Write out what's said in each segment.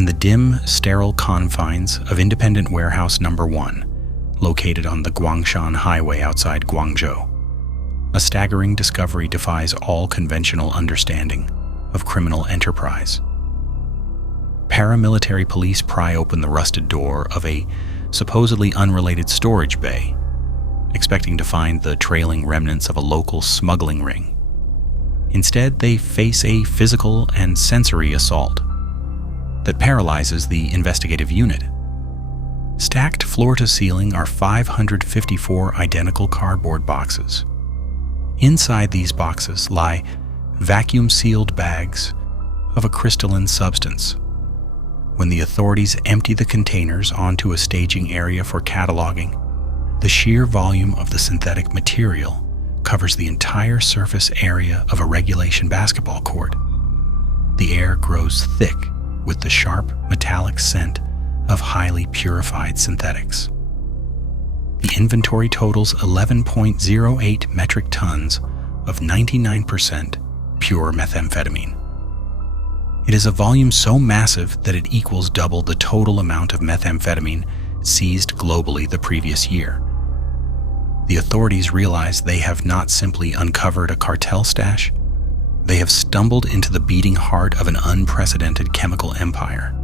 in the dim, sterile confines of Independent Warehouse Number 1, located on the Guangshan Highway outside Guangzhou. A staggering discovery defies all conventional understanding of criminal enterprise. Paramilitary police pry open the rusted door of a supposedly unrelated storage bay, expecting to find the trailing remnants of a local smuggling ring. Instead, they face a physical and sensory assault that paralyzes the investigative unit. Stacked floor to ceiling are 554 identical cardboard boxes. Inside these boxes lie vacuum-sealed bags of a crystalline substance. When the authorities empty the containers onto a staging area for cataloging, the sheer volume of the synthetic material covers the entire surface area of a regulation basketball court. The air grows thick with the sharp, metallic scent of highly purified synthetics. The inventory totals 11.08 metric tons of 99% pure methamphetamine. It is a volume so massive that it equals double the total amount of methamphetamine seized globally the previous year. The authorities realize they have not simply uncovered a cartel stash, they have stumbled into the beating heart of an unprecedented chemical empire.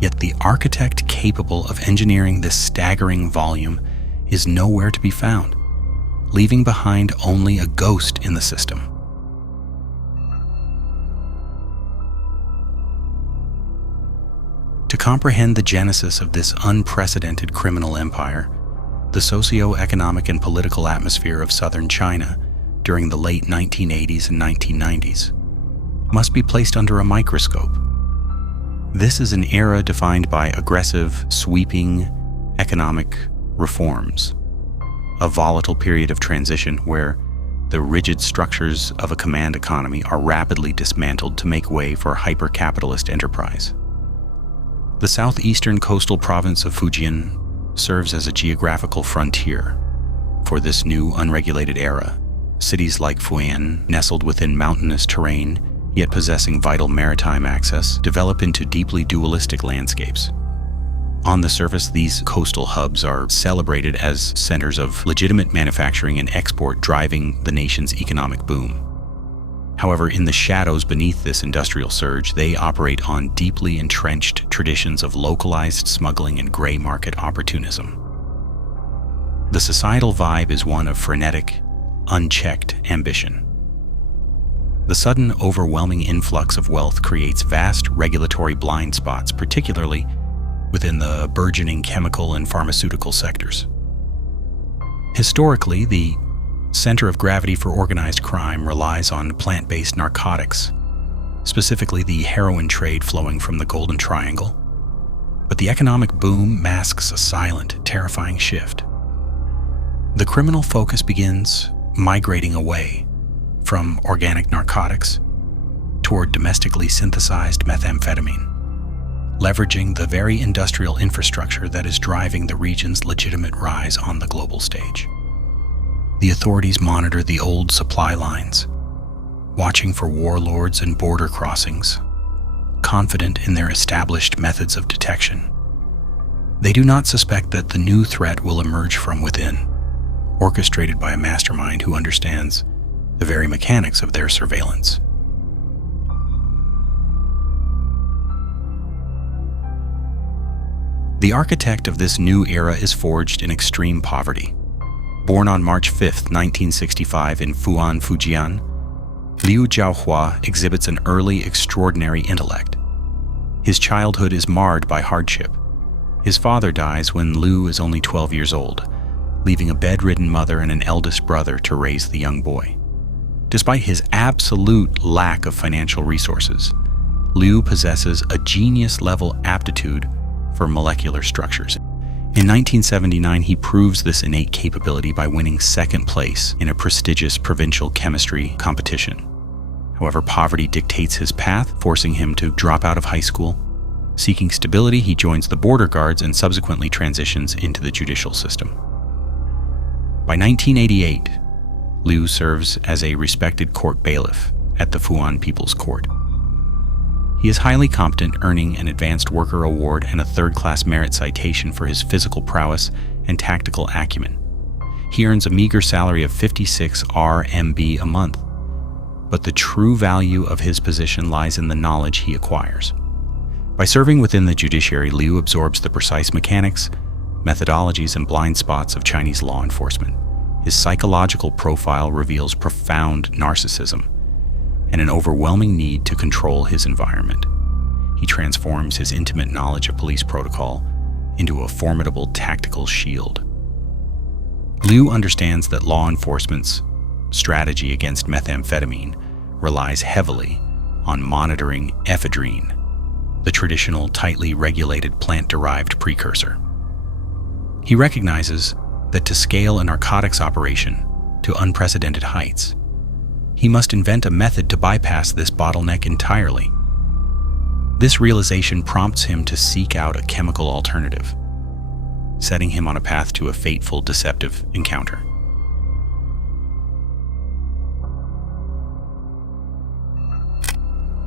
Yet the architect capable of engineering this staggering volume is nowhere to be found, leaving behind only a ghost in the system. To comprehend the genesis of this unprecedented criminal empire, the socio-economic and political atmosphere of southern China during the late 1980s and 1990s must be placed under a microscope. This is an era defined by aggressive, sweeping economic reforms, a volatile period of transition where the rigid structures of a command economy are rapidly dismantled to make way for hyper-capitalist enterprise. The southeastern coastal province of Fujian serves as a geographical frontier for this new unregulated era. Cities like Fujian, nestled within mountainous terrain, yet possessing vital maritime access, develop into deeply dualistic landscapes. On the surface, these coastal hubs are celebrated as centers of legitimate manufacturing and export driving the nation's economic boom. However, in the shadows beneath this industrial surge, they operate on deeply entrenched traditions of localized smuggling and gray market opportunism. The societal vibe is one of frenetic, unchecked ambition. The sudden, overwhelming influx of wealth creates vast regulatory blind spots, particularly within the burgeoning chemical and pharmaceutical sectors. Historically, the center of gravity for organized crime relies on plant-based narcotics, specifically the heroin trade flowing from the Golden Triangle. But the economic boom masks a silent, terrifying shift. The criminal focus begins migrating away from organic narcotics toward domestically synthesized methamphetamine, leveraging the very industrial infrastructure that is driving the region's legitimate rise on the global stage. The authorities monitor the old supply lines, watching for warlords and border crossings, confident in their established methods of detection. They do not suspect that the new threat will emerge from within, orchestrated by a mastermind who understands the very mechanics of their surveillance. The architect of this new era is forged in extreme poverty. Born on March 5, 1965 in Fuan, Fujian, Liu Zhaohua exhibits an early extraordinary intellect. His childhood is marred by hardship. His father dies when Liu is only 12 years old, leaving a bedridden mother and an eldest brother to raise the young boy. Despite his absolute lack of financial resources, Liu possesses a genius-level aptitude for molecular structures. In 1979, he proves this innate capability by winning second place in a prestigious provincial chemistry competition. However, poverty dictates his path, forcing him to drop out of high school. Seeking stability, he joins the border guards and subsequently transitions into the judicial system. By 1988, Liu serves as a respected court bailiff at the Fuan People's Court. He is highly competent, earning an Advanced Worker Award and a third-class merit citation for his physical prowess and tactical acumen. He earns a meager salary of 56 RMB a month, but the true value of his position lies in the knowledge he acquires. By serving within the judiciary, Liu absorbs the precise mechanics, methodologies, and blind spots of Chinese law enforcement. His psychological profile reveals profound narcissism and an overwhelming need to control his environment. He transforms his intimate knowledge of police protocol into a formidable tactical shield. Liu understands that law enforcement's strategy against methamphetamine relies heavily on monitoring ephedrine, the traditional tightly regulated plant-derived precursor. He recognizes that to scale a narcotics operation to unprecedented heights, he must invent a method to bypass this bottleneck entirely. This realization prompts him to seek out a chemical alternative, setting him on a path to a fateful, deceptive encounter.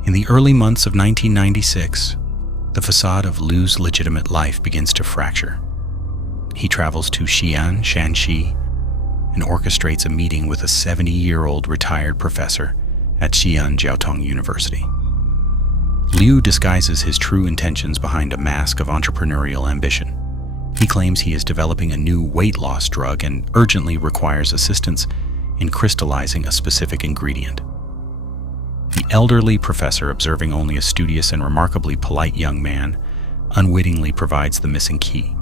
In the early months of 1996, the facade of Liu's legitimate life begins to fracture. He travels to Xi'an, Shanxi, and orchestrates a meeting with a 70-year-old retired professor at Xi'an Jiaotong University. Liu disguises his true intentions behind a mask of entrepreneurial ambition. He claims he is developing a new weight loss drug and urgently requires assistance in crystallizing a specific ingredient. The elderly professor, observing only a studious and remarkably polite young man, unwittingly provides the missing key.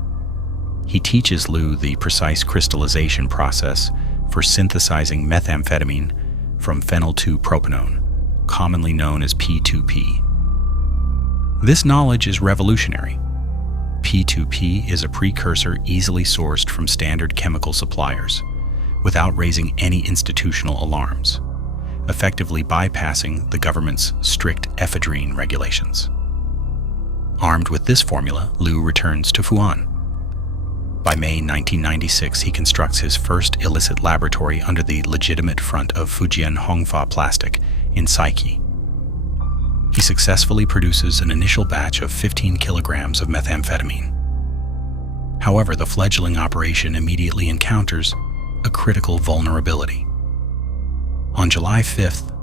He teaches Liu the precise crystallization process for synthesizing methamphetamine from phenyl-2-propanone, commonly known as P2P. This knowledge is revolutionary. P2P is a precursor easily sourced from standard chemical suppliers, without raising any institutional alarms, effectively bypassing the government's strict ephedrine regulations. Armed with this formula, Liu returns to Fujian. By May 1996, he constructs his first illicit laboratory under the legitimate front of Fujian Hongfa Plastic in Saiki. He successfully produces an initial batch of 15 kilograms of methamphetamine. However, the fledgling operation immediately encounters a critical vulnerability. On July 5,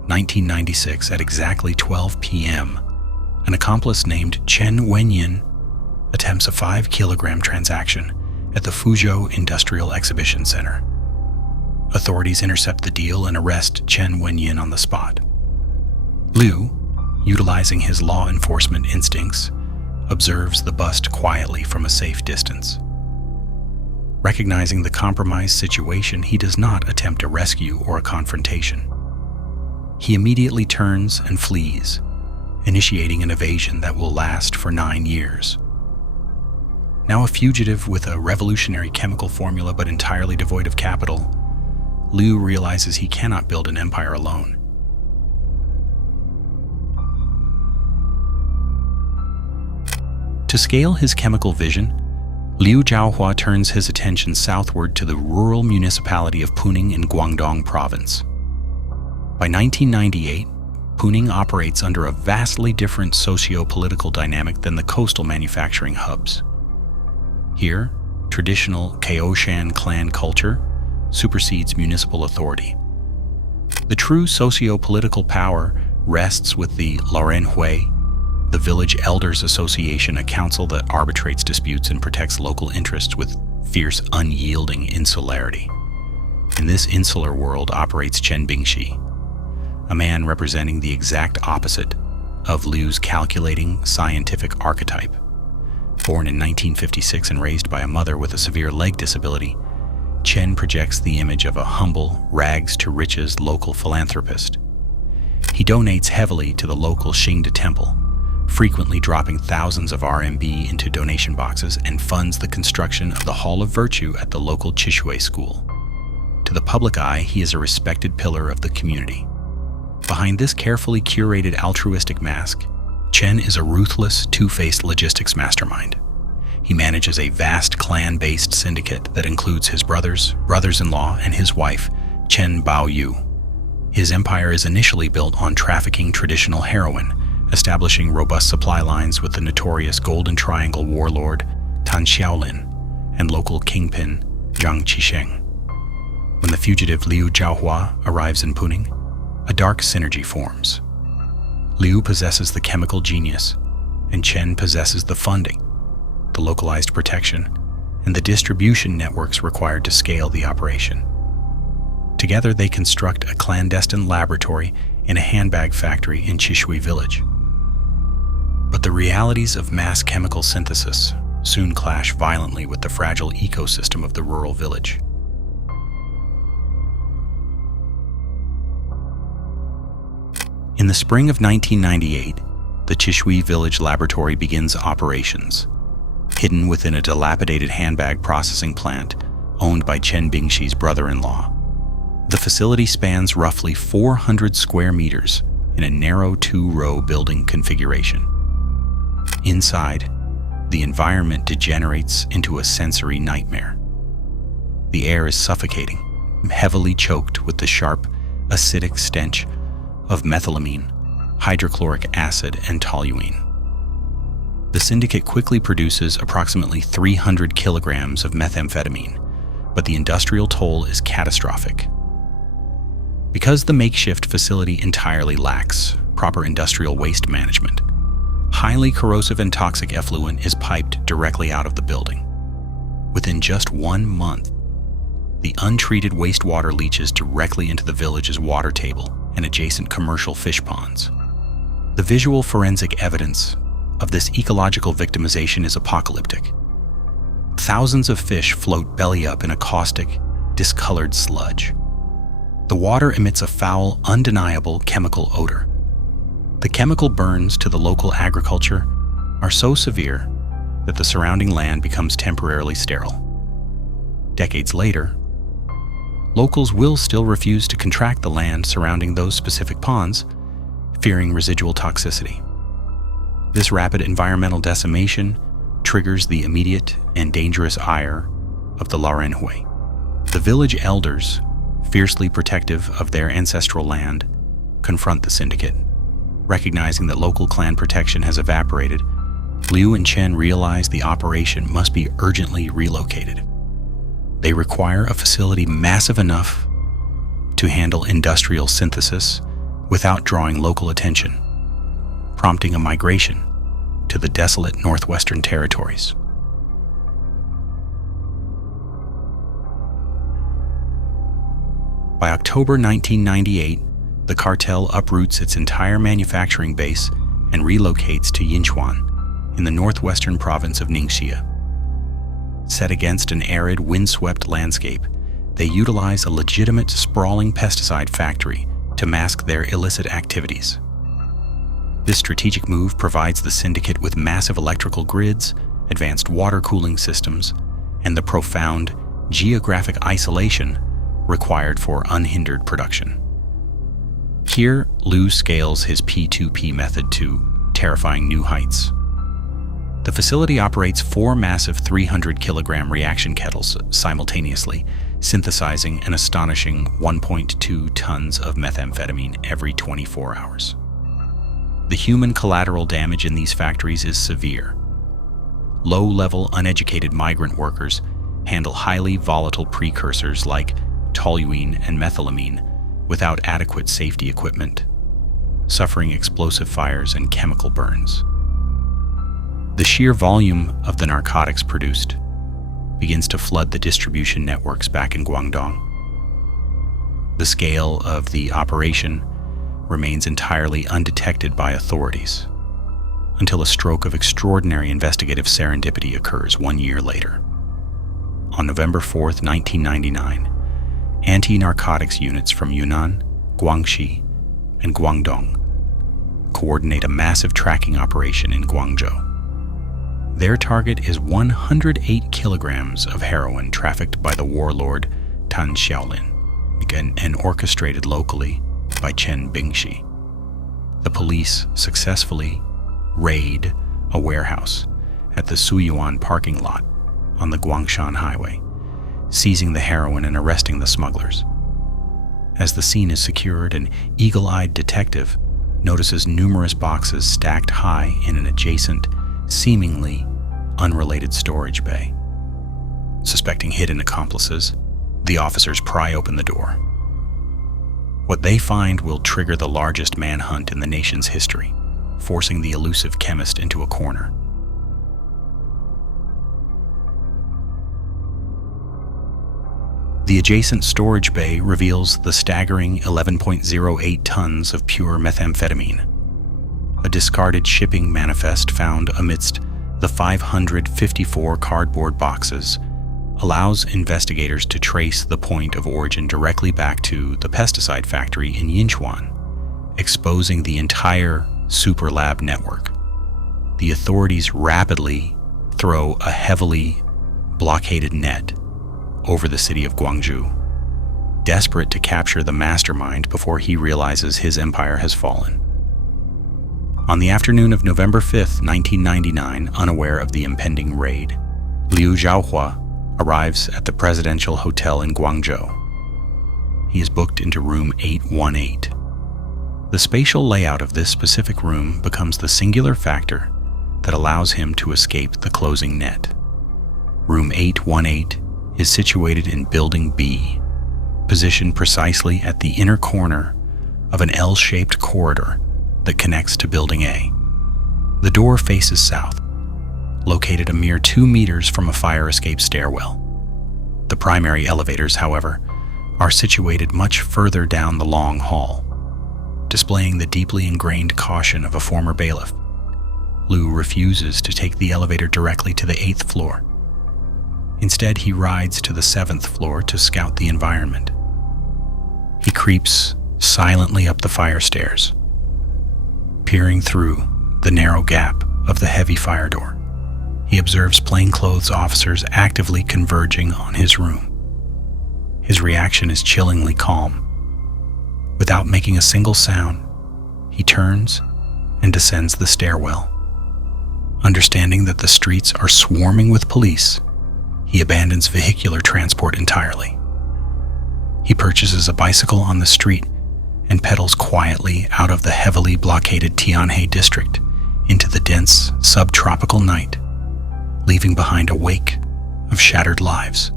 1996, at exactly 12 p.m., an accomplice named Chen Wenyin attempts a 5-kilogram transaction at the Fuzhou Industrial Exhibition Center. Authorities intercept the deal and arrest Chen Wenyin on the spot. Liu, utilizing his law enforcement instincts, observes the bust quietly from a safe distance. Recognizing the compromised situation, he does not attempt a rescue or a confrontation. He immediately turns and flees, initiating an evasion that will last for 9 years. Now a fugitive with a revolutionary chemical formula but entirely devoid of capital, Liu realizes he cannot build an empire alone. To scale his chemical vision, Liu Zhaohua turns his attention southward to the rural municipality of Puning in Guangdong province. By 1998, Puning operates under a vastly different socio-political dynamic than the coastal manufacturing hubs. Here, traditional Chaoshan clan culture supersedes municipal authority. The true socio-political power rests with the Larenhui, the Village Elders Association, a council that arbitrates disputes and protects local interests with fierce, unyielding insularity. In this insular world operates Chen Bingxi, a man representing the exact opposite of Liu's calculating, scientific archetype. Born in 1956 and raised by a mother with a severe leg disability, Chen projects the image of a humble, rags-to-riches local philanthropist. He donates heavily to the local Xingde temple, frequently dropping thousands of RMB into donation boxes, and funds the construction of the Hall of Virtue at the local Chishui school. To the public eye, he is a respected pillar of the community. Behind this carefully curated altruistic mask, Chen is a ruthless, two-faced logistics mastermind. He manages a vast clan-based syndicate that includes his brothers, brothers-in-law, and his wife, Chen Baoyu. His empire is initially built on trafficking traditional heroin, establishing robust supply lines with the notorious Golden Triangle warlord Tan Xiaolin and local kingpin Zhang Qisheng. When the fugitive Liu Zhaohua arrives in Puning, a dark synergy forms. Liu possesses the chemical genius, and Chen possesses the funding, the localized protection, and the distribution networks required to scale the operation. Together, they construct a clandestine laboratory in a handbag factory in Chishui village. But the realities of mass chemical synthesis soon clash violently with the fragile ecosystem of the rural village. In the spring of 1998, the Chishui village laboratory begins operations, hidden within a dilapidated handbag processing plant owned by Chen Bingshi's brother-in-law. The facility spans roughly 400 square meters in a narrow two-row building configuration. Inside, the environment degenerates into a sensory nightmare. The air is suffocating, heavily choked with the sharp, acidic stench of methylamine, hydrochloric acid, and toluene. The Syndicate quickly produces approximately 300 kilograms of methamphetamine, but the industrial toll is catastrophic. Because the makeshift facility entirely lacks proper industrial waste management, highly corrosive and toxic effluent is piped directly out of the building. Within just 1 month, the untreated wastewater leaches directly into the village's water table and adjacent commercial fish ponds. The visual forensic evidence of this ecological victimization is apocalyptic. Thousands of fish float belly up in a caustic, discolored sludge. The water emits a foul, undeniable chemical odor. The chemical burns to the local agriculture are so severe that the surrounding land becomes temporarily sterile. Decades later, locals will still refuse to contract the land surrounding those specific ponds, fearing residual toxicity. This rapid environmental decimation triggers the immediate and dangerous ire of the Larenhui. The village elders, fiercely protective of their ancestral land, confront the Syndicate. Recognizing that local clan protection has evaporated, Liu and Chen realize the operation must be urgently relocated. They require a facility massive enough to handle industrial synthesis without drawing local attention, prompting a migration to the desolate northwestern territories. By October 1998, the cartel uproots its entire manufacturing base and relocates to Yinchuan in the northwestern province of Ningxia. Set against an arid, windswept landscape, they utilize a legitimate, sprawling pesticide factory to mask their illicit activities. This strategic move provides the Syndicate with massive electrical grids, advanced water cooling systems, and the profound geographic isolation required for unhindered production. Here, Liu scales his P2P method to terrifying new heights. The facility operates 4 massive 300-kilogram reaction kettles simultaneously, synthesizing an astonishing 1.2 tons of methamphetamine every 24 hours. The human collateral damage in these factories is severe. Low-level, uneducated migrant workers handle highly volatile precursors like toluene and methylamine without adequate safety equipment, suffering explosive fires and chemical burns. The sheer volume of the narcotics produced begins to flood the distribution networks back in Guangdong. The scale of the operation remains entirely undetected by authorities until a stroke of extraordinary investigative serendipity occurs 1 year later. On November 4th, 1999, anti-narcotics units from Yunnan, Guangxi, and Guangdong coordinate a massive tracking operation in Guangzhou. Their target is 108 kilograms of heroin trafficked by the warlord Tan Xiaolin and orchestrated locally by Chen Bingshi. The police successfully raid a warehouse at the Suyuan parking lot on the Guangshan highway, seizing the heroin and arresting the smugglers. As the scene is secured, an eagle-eyed detective notices numerous boxes stacked high in an adjacent, seemingly unrelated storage bay. Suspecting hidden accomplices, the officers pry open the door. What they find will trigger the largest manhunt in the nation's history, forcing the elusive chemist into a corner. The adjacent storage bay reveals the staggering 11.08 tons of pure methamphetamine, a discarded shipping manifest found amidst the 554 cardboard boxes allows investigators to trace the point of origin directly back to the pesticide factory in Yinchuan, exposing the entire super lab network. The authorities rapidly throw a heavily blockaded net over the city of Guangzhou, desperate to capture the mastermind before he realizes his empire has fallen. On the afternoon of November 5th, 1999, unaware of the impending raid, Liu Zhaohua arrives at the presidential hotel in Guangzhou. He is booked into room 818. The spatial layout of this specific room becomes the singular factor that allows him to escape the closing net. Room 818 is situated in Building B, positioned precisely at the inner corner of an L-shaped corridor that connects to Building A. The door faces south, located a mere 2 meters from a fire escape stairwell. The primary elevators, however, are situated much further down the long hall, displaying the deeply ingrained caution of a former bailiff. Liu refuses to take the elevator directly to the 8th floor. Instead, he rides to the 7th floor to scout the environment. He creeps silently up the fire stairs, peering through the narrow gap of the heavy fire door. He observes plainclothes officers actively converging on his room. His reaction is chillingly calm. Without making a single sound, he turns and descends the stairwell. Understanding that the streets are swarming with police, he abandons vehicular transport entirely. He purchases a bicycle on the street and pedals quietly out of the heavily blockaded Tianhe district into the dense subtropical night, leaving behind a wake of shattered lives.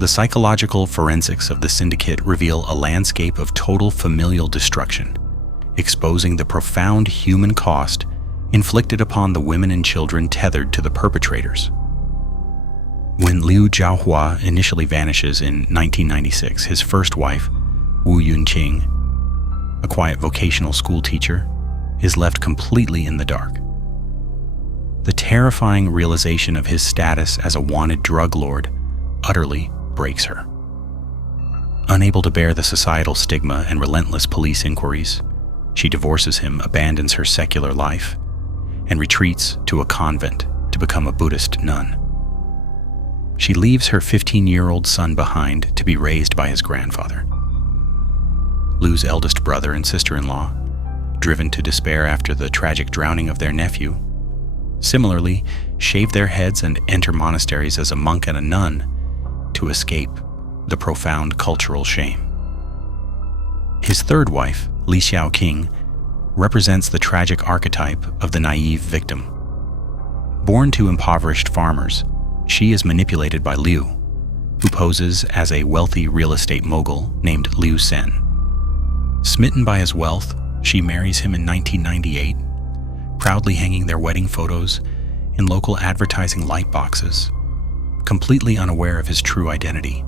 The psychological forensics of the Syndicate reveal a landscape of total familial destruction, exposing the profound human cost inflicted upon the women and children tethered to the perpetrators. When Liu Zhaohua initially vanishes in 1996, his first wife, Wu Yunqing, a quiet vocational school teacher, is left completely in the dark. The terrifying realization of his status as a wanted drug lord utterly breaks her. Unable to bear the societal stigma and relentless police inquiries, she divorces him, abandons her secular life, and retreats to a convent to become a Buddhist nun. She leaves her 15-year-old son behind to be raised by his grandfather. Liu's eldest brother and sister-in-law, driven to despair after the tragic drowning of their nephew, similarly shave their heads and enter monasteries as a monk and a nun to escape the profound cultural shame. His third wife, Li Xiaoqing, represents the tragic archetype of the naive victim. Born to impoverished farmers, she is manipulated by Liu, who poses as a wealthy real estate mogul named Liu Sen. Smitten by his wealth, she marries him in 1998, proudly hanging their wedding photos in local advertising light boxes, completely unaware of his true identity.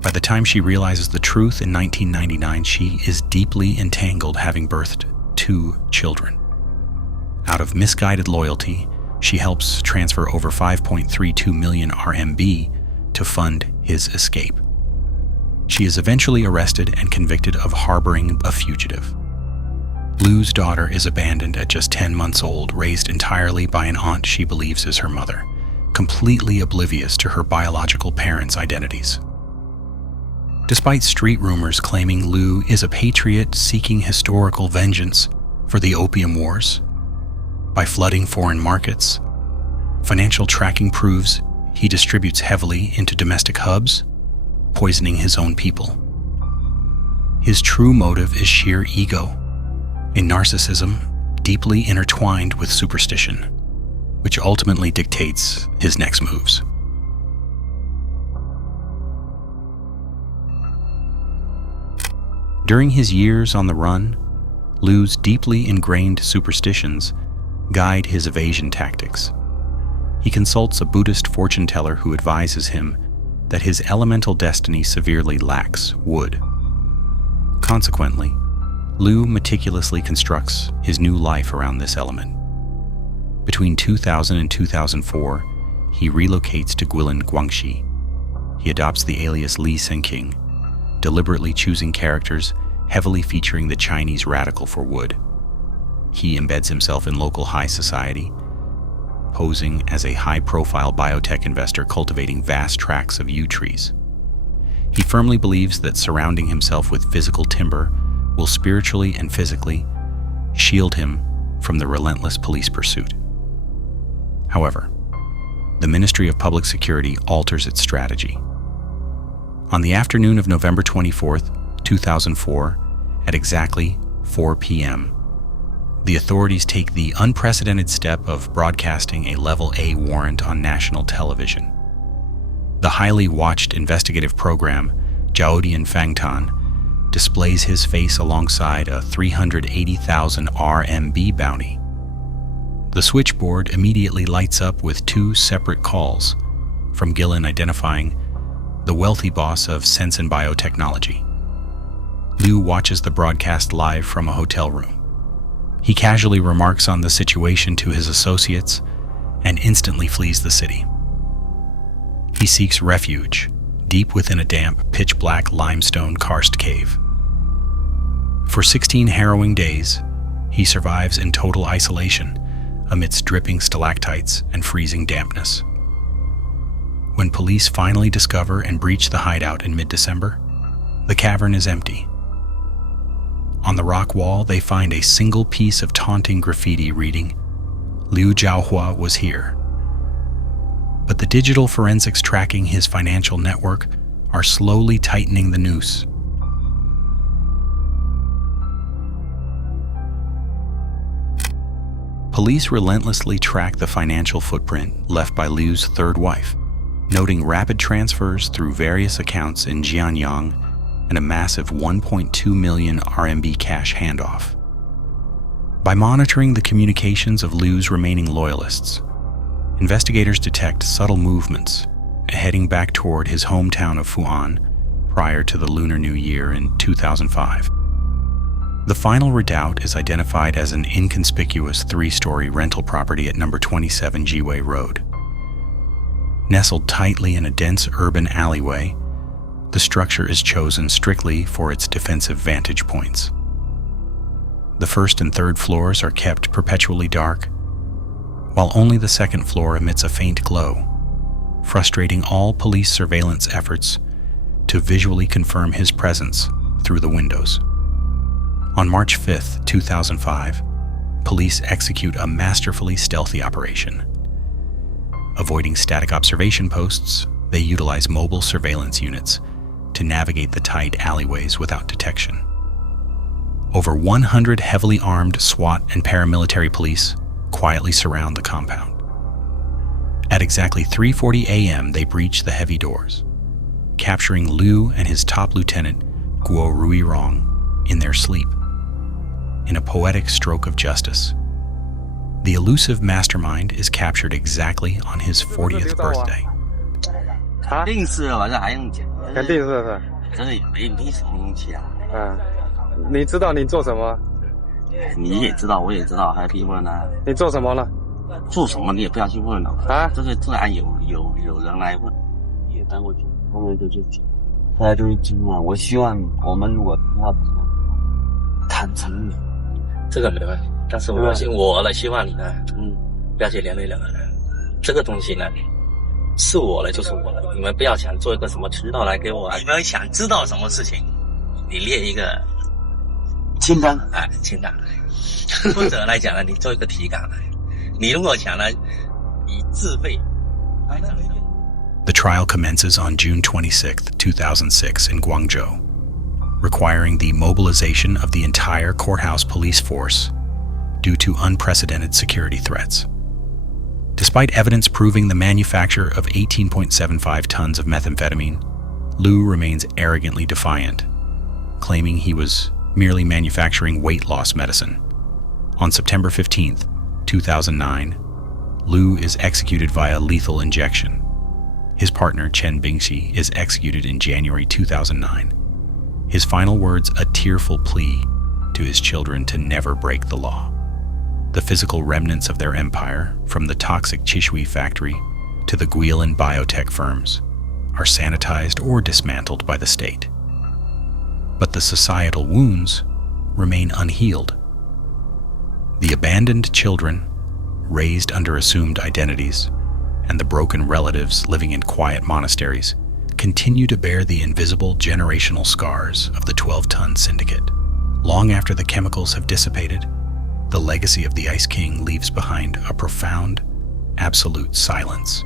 By the time she realizes the truth in 1999, she is deeply entangled, having birthed 2 children. Out of misguided loyalty, she helps transfer over 5.32 million RMB to fund his escape. She is eventually arrested and convicted of harboring a fugitive. Liu's daughter is abandoned at just 10 months old, raised entirely by an aunt she believes is her mother, completely oblivious to her biological parents' identities. Despite street rumors claiming Liu is a patriot seeking historical vengeance for the Opium Wars, by flooding foreign markets, financial tracking proves he distributes heavily into domestic hubs, poisoning his own people. His true motive is sheer ego, a narcissism deeply intertwined with superstition, which ultimately dictates his next moves. During his years on the run, Liu's deeply ingrained superstitions guide his evasion tactics. He consults a Buddhist fortune teller who advises him that his elemental destiny severely lacks wood. Consequently, Liu meticulously constructs his new life around this element. Between 2000 and 2004, he relocates to Guangxi. He adopts the alias Li Senking, deliberately choosing characters heavily featuring the Chinese radical for wood. He embeds himself in local high society, posing as a high-profile biotech investor cultivating vast tracts of yew trees. He firmly believes that surrounding himself with physical timber will spiritually and physically shield him from the relentless police pursuit. However, the Ministry of Public Security alters its strategy. On the afternoon of November 24th, 2004, at exactly 4 p.m., the authorities take the unprecedented step of broadcasting a Level A warrant on national television. The highly watched investigative program, Zhaodian Fangtan, displays his face alongside a 380,000 RMB bounty. The switchboard immediately lights up with two separate calls from Gillen identifying the wealthy boss of Sense and Biotechnology. Liu watches the broadcast live from a hotel room. He casually remarks on the situation to his associates and instantly flees the city. He seeks refuge deep within a damp, pitch-black limestone karst cave. For 16 harrowing days, he survives in total isolation amidst dripping stalactites and freezing dampness. When police finally discover and breach the hideout in mid-December, the cavern is empty. On the rock wall, they find a single piece of taunting graffiti reading, "Liu Zhaohua was here." But the digital forensics tracking his financial network are slowly tightening the noose. Police relentlessly track the financial footprint left by Liu's third wife, noting rapid transfers through various accounts in Jianyang and a massive 1.2 million RMB cash handoff. By monitoring the communications of Liu's remaining loyalists, investigators detect subtle movements heading back toward his hometown of Fujian prior to the Lunar New Year in 2005. The final redoubt is identified as an inconspicuous 3-story rental property at number 27 Jiwei Road. Nestled tightly in a dense urban alleyway, the structure is chosen strictly for its defensive vantage points. The first and third floors are kept perpetually dark, while only the second floor emits a faint glow, frustrating all police surveillance efforts to visually confirm his presence through the windows. On March 5, 2005, police execute a masterfully stealthy operation. Avoiding static observation posts, they utilize mobile surveillance units to navigate the tight alleyways without detection. Over 100 heavily armed SWAT and paramilitary police quietly surround the compound. At exactly 3:40 a.m., they breach the heavy doors, capturing Liu and his top lieutenant, Guo Ruirong, in their sleep. In a poetic stroke of justice, the elusive mastermind is captured exactly on his 40th birthday. 定是了，这还用讲？肯定是。这也没什么东西啊。你知道你做什么？你也知道，我也知道，还逼问呢？你做什么了？做什么你也不要去问了啊！这个自然有人来问，你也当过警，后面就是警，大家都是警嘛。我希望我们如果坦诚的，这个没问题。但是我希望你呢，不要去连累两个人。这个东西呢，是我的就是我的，你们不要想做一个什么渠道来给我。你们想知道什么事情，你列一个清单，清单。或者来讲呢，你做一个提纲。你如果想呢，以自费， The trial commences on June 26, 2006 in Guangzhou, requiring the mobilization of the entire courthouse police force due to unprecedented security threats. Despite evidence proving the manufacture of 18.75 tons of methamphetamine, Liu remains arrogantly defiant, claiming he was merely manufacturing weight loss medicine. On September 15, 2009, Liu is executed via lethal injection. His partner, Chen Bingxi, is executed in January 2009. His final words a tearful plea to his children to never break the law. The physical remnants of their empire, from the toxic Chishui factory to the Guilin biotech firms, are sanitized or dismantled by the state. But the societal wounds remain unhealed. The abandoned children, raised under assumed identities, and the broken relatives living in quiet monasteries continue to bear the invisible generational scars of the 12-ton syndicate. Long after the chemicals have dissipated, the legacy of the Ice King leaves behind a profound, absolute silence.